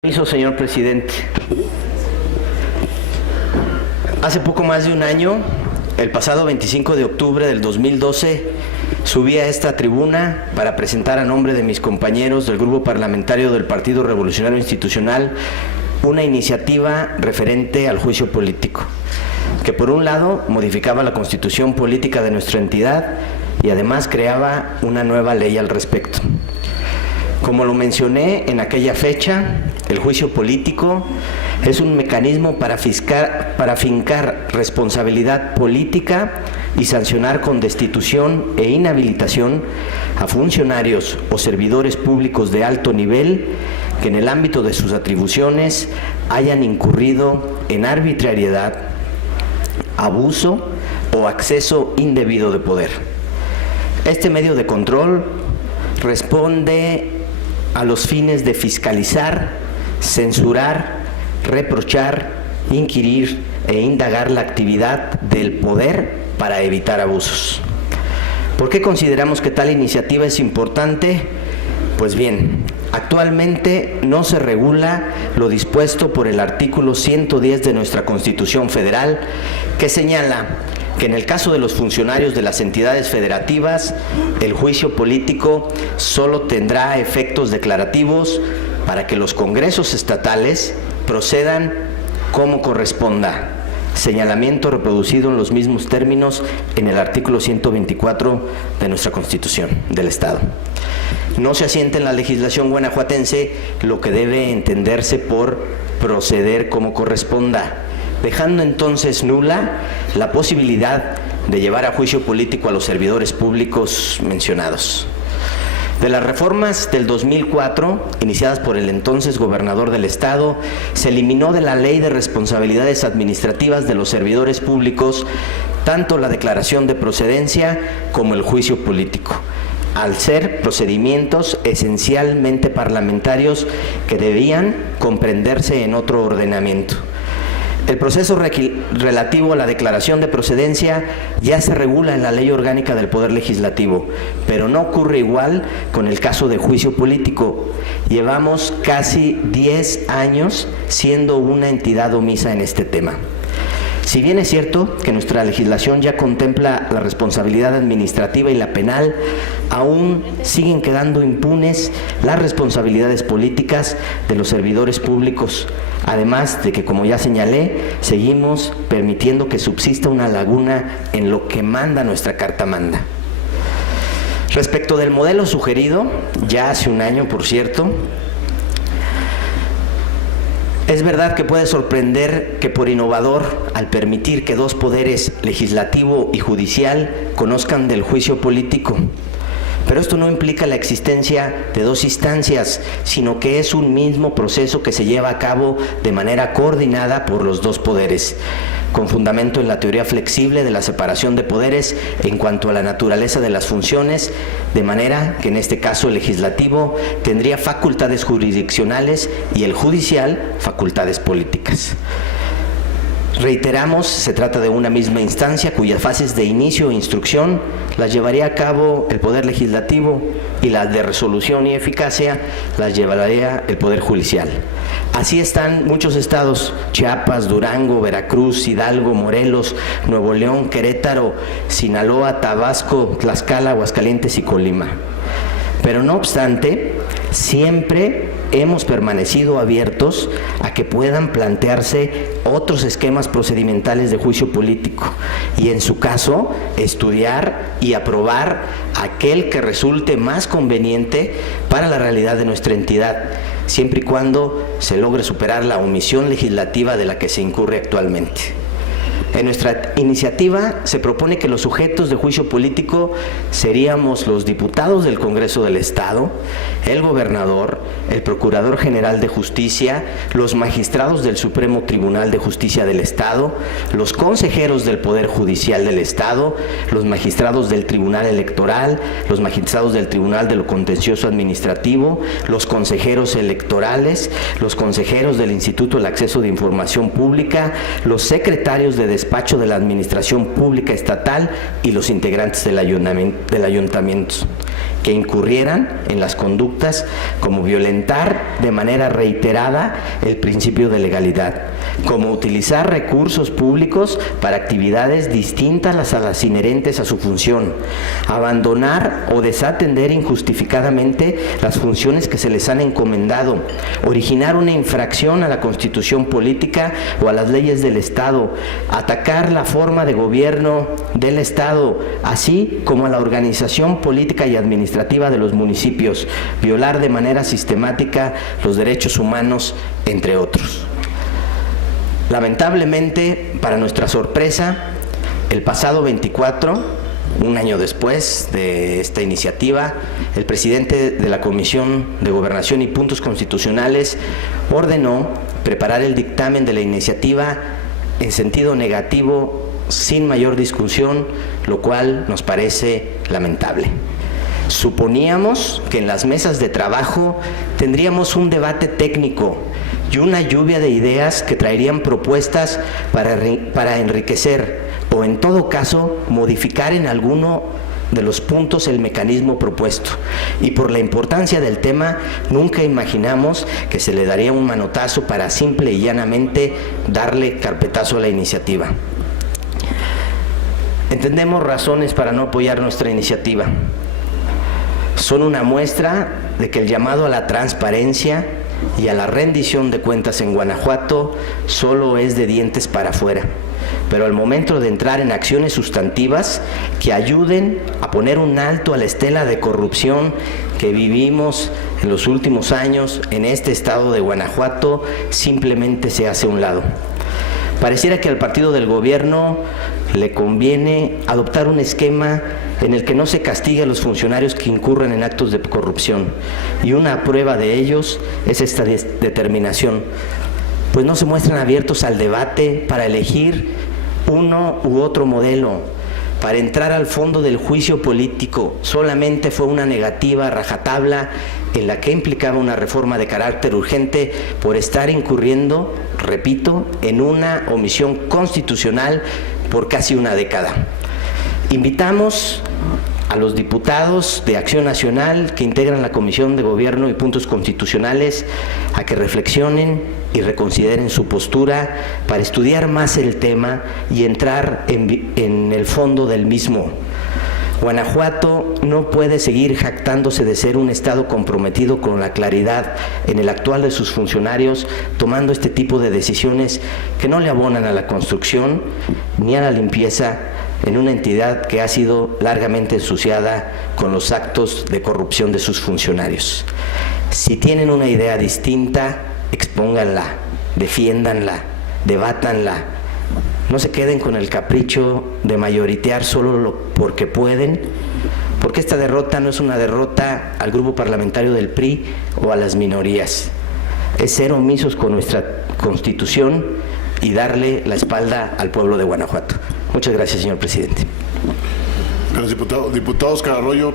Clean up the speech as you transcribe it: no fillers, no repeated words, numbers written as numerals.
Permiso, señor presidente. Hace poco más de un año, el pasado 25 de octubre del 2012, subí a esta tribuna para presentar a nombre de mis compañeros del grupo parlamentario del Partido Revolucionario Institucional una iniciativa referente al juicio político, que por un lado modificaba la constitución política de nuestra entidad y además creaba una nueva ley al respecto. Como lo mencioné en aquella fecha, el juicio político es un mecanismo para fincar responsabilidad política y sancionar con destitución e inhabilitación a funcionarios o servidores públicos de alto nivel que en el ámbito de sus atribuciones hayan incurrido en arbitrariedad, abuso o acceso indebido de poder. Este medio de control responde a los fines de fiscalizar, censurar, reprochar, inquirir e indagar la actividad del poder para evitar abusos. ¿Por qué consideramos que tal iniciativa es importante? Pues bien, actualmente no se regula lo dispuesto por el artículo 110 de nuestra Constitución Federal, que señala que en el caso de los funcionarios de las entidades federativas, el juicio político solo tendrá efectos declarativos para que los congresos estatales procedan como corresponda. Señalamiento reproducido en los mismos términos en el artículo 124 de nuestra Constitución del Estado. No se asienta en la legislación guanajuatense lo que debe entenderse por proceder como corresponda, dejando entonces nula la posibilidad de llevar a juicio político a los servidores públicos mencionados. De las reformas del 2004, iniciadas por el entonces gobernador del Estado, se eliminó de la Ley de Responsabilidades Administrativas de los Servidores Públicos tanto la declaración de procedencia como el juicio político, al ser procedimientos esencialmente parlamentarios que debían comprenderse en otro ordenamiento. El proceso relativo a la declaración de procedencia ya se regula en la Ley Orgánica del Poder Legislativo, pero no ocurre igual con el caso de juicio político. Llevamos casi 10 años siendo una entidad omisa en este tema. Si bien es cierto que nuestra legislación ya contempla la responsabilidad administrativa y la penal, aún siguen quedando impunes las responsabilidades políticas de los servidores públicos, además de que, como ya señalé, seguimos permitiendo que subsista una laguna en lo que manda nuestra Carta Magna. Respecto del modelo sugerido, ya hace un año, por cierto, es verdad que puede sorprender que por innovador, al permitir que dos poderes, legislativo y judicial, conozcan del juicio político. Pero esto no implica la existencia de dos instancias, sino que es un mismo proceso que se lleva a cabo de manera coordinada por los dos poderes, con fundamento en la teoría flexible de la separación de poderes en cuanto a la naturaleza de las funciones, de manera que en este caso el legislativo tendría facultades jurisdiccionales y el judicial facultades políticas. Reiteramos, se trata de una misma instancia cuyas fases de inicio e instrucción las llevaría a cabo el Poder Legislativo y las de resolución y eficacia las llevaría el Poder Judicial. Así están muchos estados: Chiapas, Durango, Veracruz, Hidalgo, Morelos, Nuevo León, Querétaro, Sinaloa, Tabasco, Tlaxcala, Aguascalientes y Colima. Pero no obstante, siempre hemos permanecido abiertos a que puedan plantearse otros esquemas procedimentales de juicio político y, en su caso, estudiar y aprobar aquel que resulte más conveniente para la realidad de nuestra entidad, siempre y cuando se logre superar la omisión legislativa de la que se incurre actualmente. En nuestra iniciativa se propone que los sujetos de juicio político seríamos los diputados del Congreso del Estado, el gobernador, el Procurador General de Justicia, los magistrados del Supremo Tribunal de Justicia del Estado, los consejeros del Poder Judicial del Estado, los magistrados del Tribunal Electoral, los magistrados del Tribunal de lo Contencioso Administrativo, los consejeros electorales, los consejeros del Instituto del Acceso de Información Pública, los secretarios de despacho de la Administración Pública Estatal y los integrantes del ayuntamiento. que incurrieran en las conductas como violentar de manera reiterada el principio de legalidad, como utilizar recursos públicos para actividades distintas a las inherentes a su función, abandonar o desatender injustificadamente las funciones que se les han encomendado, originar una infracción a la Constitución política o a las leyes del Estado, atacar la forma de gobierno del Estado, así como a la organización política y administrativa de los municipios, violar de manera sistemática los derechos humanos, entre otros. Lamentablemente, para nuestra sorpresa, el pasado 24, un año después de esta iniciativa, el presidente de la Comisión de Gobernación y Puntos Constitucionales ordenó preparar el dictamen de la iniciativa en sentido negativo, sin mayor discusión, lo cual nos parece lamentable. Suponíamos que en las mesas de trabajo tendríamos un debate técnico y una lluvia de ideas que traerían propuestas para enriquecer o, en todo caso, modificar en alguno de los puntos el mecanismo propuesto. Y por la importancia del tema, nunca imaginamos que se le daría un manotazo para simple y llanamente darle carpetazo a la iniciativa. Entendemos razones para no apoyar nuestra iniciativa. Son una muestra de que el llamado a la transparencia y a la rendición de cuentas en Guanajuato solo es de dientes para afuera. Pero al momento de entrar en acciones sustantivas que ayuden a poner un alto a la estela de corrupción que vivimos en los últimos años en este estado de Guanajuato, simplemente se hace a un lado. Pareciera que al partido del gobierno le conviene adoptar un esquema en el que no se castigue a los funcionarios que incurren en actos de corrupción, y una prueba de ellos es esta determinación, pues no se muestran abiertos al debate para elegir uno u otro modelo, para entrar al fondo del juicio político. Solamente fue una negativa a rajatabla en la que implicaba una reforma de carácter urgente por estar incurriendo, repito, en una omisión constitucional por casi una década. Invitamos a los diputados de Acción Nacional que integran la Comisión de Gobierno y Puntos Constitucionales a que reflexionen y reconsideren su postura para estudiar más el tema y entrar en el fondo del mismo. Guanajuato no puede seguir jactándose de ser un estado comprometido con la claridad en el actual de sus funcionarios, tomando este tipo de decisiones que no le abonan a la construcción ni a la limpieza en una entidad que ha sido largamente ensuciada con los actos de corrupción de sus funcionarios. Si tienen una idea distinta, expónganla, defiéndanla, debátanla. No se queden con el capricho de mayoritear solo porque pueden, porque esta derrota no es una derrota al grupo parlamentario del PRI o a las minorías. Es ser omisos con nuestra Constitución y darle la espalda al pueblo de Guanajuato. Muchas gracias, señor presidente. Gracias, diputado. Diputado Oscar Arroyo.